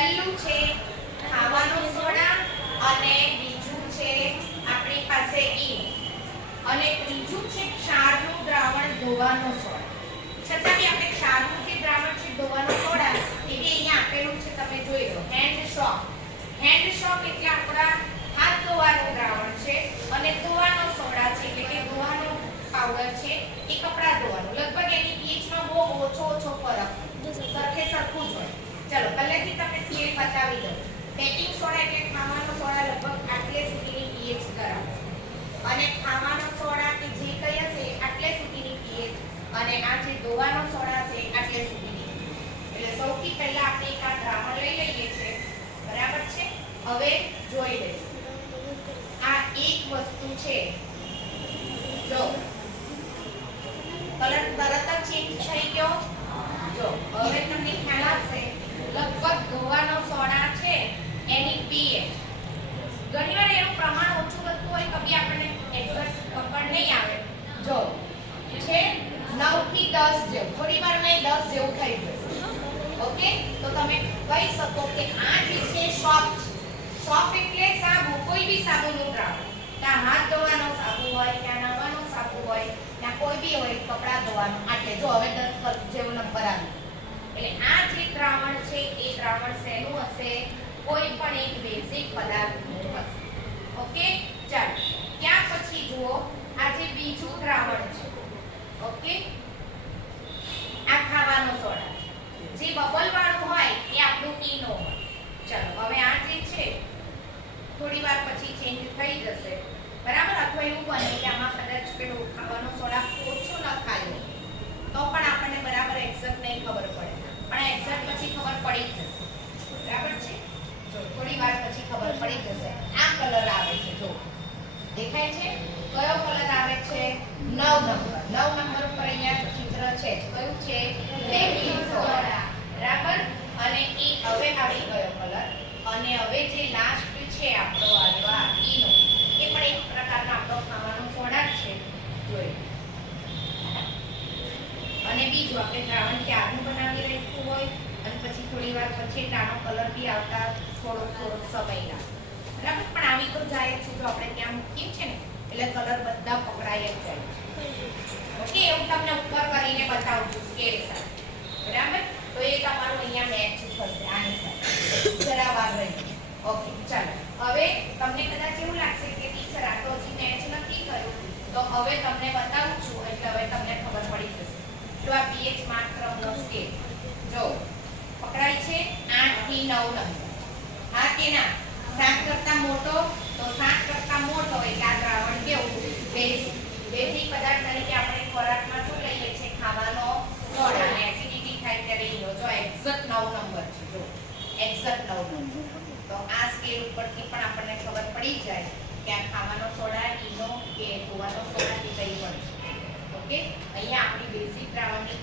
પહેલું છે ખાવાનો સોડા અને બીજું છે આપણી પાસે ઈ. અને ત્રીજું છે ક્ષારનું દ્રાવણ ધોવાનો સોડા. છતાં બી આપણે ક્ષારનું જે દ્રાવણ છે ધોવાનો સોડા, એ બી અહીંયા આપેલું છે, તમે જોઈ લો. હેન્ડ શોપ હેન્ડ શોપ એટલે આપણા હાથ ધોવાનું દ્રાવણ છે અને ધોવાનો સોડા છે, એટલે કે ધોવાનો પાવડર છે, એ કપડાં ધોવાનું લગભગ એની pH માં બહુ ઓછો ઓછો ફરક સરખે સરખું જ હોય ચલો પહેલેથી તમને pH બતાવી દઉં બેકિંગ સોડા એટલે ખાવાનો સોડા લગભગ આટલે સુધીની pH ધરાવે અને ખાવાનો સોડા કે જે કઈ હશે આટલે સુધીની પીએચ અને આ જે ધોવાનો સોડા છે આટલે સુધીની એટલે સૌથી પહેલા આપણે એક આ દ્રાવણ લઈ લઈએ છીએ બરાબર છે? હવે જોઈ લઈશું. આ એક વસ્તુ છે. જો. કલર તરત જ ચેન્જ થઈ ગયો. જો. હવે તમને ખ્યાલ આવશે. લગભગ ધોવાનો સોડા છે એની પીએચ ઘણીવાર એનું પ્રમાણ ઓછું વધતું હોય તો બી જો 9 થી 10 જેવું. થોડી વાર મેં 10 જેવું થઈ જશે. ઓકે? તો તમે કહી શકો કે આ જે છે એટલે સાબુ, કોઈ બી સાબુનું દ્રાવણ. ત્યાં હાથ ધોવાનો સાબુ હોય, ત્યાં નવાનો સાબુ હોય, ત્યાં કોઈ બી હોય, કપડાં ધોવાનું. આટલે જો હવે 10 જેવો નંબર આવ્યો. એટલે આ જે દ્રાવણ છે, એ દ્રાવણ શેનું હશે? કોઈ પણ એક બેઝિક પદાર્થનું હશે. ઓકે? ચાલો. જુઓ આ જે બીજું દ્રાવણ છે. ઓકે? આ ખાવાનો સોડા જે બબલ વાળું હોય, એ આપણું ઈનો હોય. ચલો, હવે આ જે છે, થોડી વાર પછી ચેન્જ થઈ જશે. બરાબર? અથવા એવું બને કે આમાં કદાચ પેલું ખાવાનો સોડા ઓછો ન ખાયો તો પણ આપણને બરાબર એક્ઝેક્ટ નહીં ખબર પડે પણ એક્ઝેક્ટ પછી ખબર પડી જ જશે બરાબર છે જો થોડી વાર પછી ખબર પડી જશે આ કલર આવે છે જો દેખાય છે? કયો કલર આવે છે? 9 નંબર. 9 નંબર ઉપર અહીંયા ચિત્ર છે કયું છે? બેકિંગ બરાબર? અને એ હવે આવી ગયો કલર. અને હવે જે લાસ્ટ છે આપણો આવ્યો આ ઈનો. એ પણ એક પ્રકારનો આપણો ખાવાનો સોડા છે. જોઈએ અને બીજું આપણે દ્રાવણ ક્યારનું બનાવી રાખ્યું હોય? અને પછી થોડી વાર પછી નાનો કલર બી આવતા થોડો થોડો સમય લાગે. બરાબર? પણ આવી તો જાય છે જો આપણે ત્યાં મૂકીએ છે ને, એટલે કલર બધા પકડાઈ જ જાય ઓકે હું તમને ઉપર કરીને બતાવું છું સ્કેલ સાથે બરાબર? તો એ તમારું અહીંયા મેચ થશે, આની સાથે. જરા વાર ઓકે, ચાલો. હવે તમને કદાચ એવું લાગશે કે ટીચર આ તો હજી મેચ નથી કર્યું, તો હવે તમને બતાવું છું, એટલે હવે તમને ખબર પડી જશે. જો આ પીએચ pH માત્રનો સ્કેલ જો, પકડાય છે 8 થી 9 નંબર. કેના 7 કરતા ઉકેલ ઉપરથી પણ આપણને ખબર પડી જાય કે આ ખાવાનો સોડા, ઈનો કે ધોવાનો સોડા કે કંઈ પણ ઓકે? અહીંયા આપણી બેઝિક દ્રાવણની